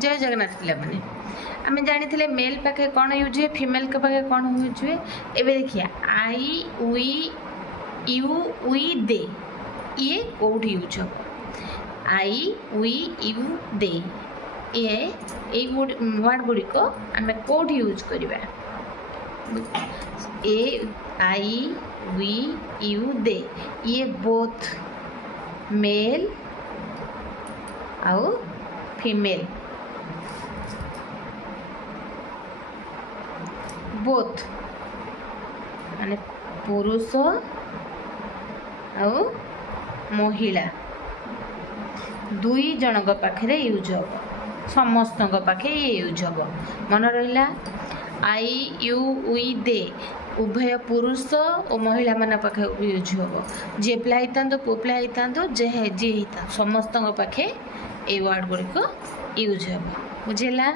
जय जगन्नाथ पिला माने आम जानी मेल पाखे कौन यूज हुए फीमेल के पाखे कौन यूज हुए एवं देखिए आई वी यू वी दे ये कौट यूज हम आई वी यू दे ये वर्ड गुड़िक आम कौट यूज करवा ए आई वी यू दे ये बोथ मेल आउ फीमेल बोथ माने पुरुष आउ महिला दुई जनक पाखे यूज हम समस्त पाखे ये यूज हम मन रहा आई यू वी दे उभय पुरुष और महिला मान पाखे यूज हम जी पिला होता पु पिला होता जे होता समस्त पाखे ये वर्ड गुड़िक यूज हम बुझेगा।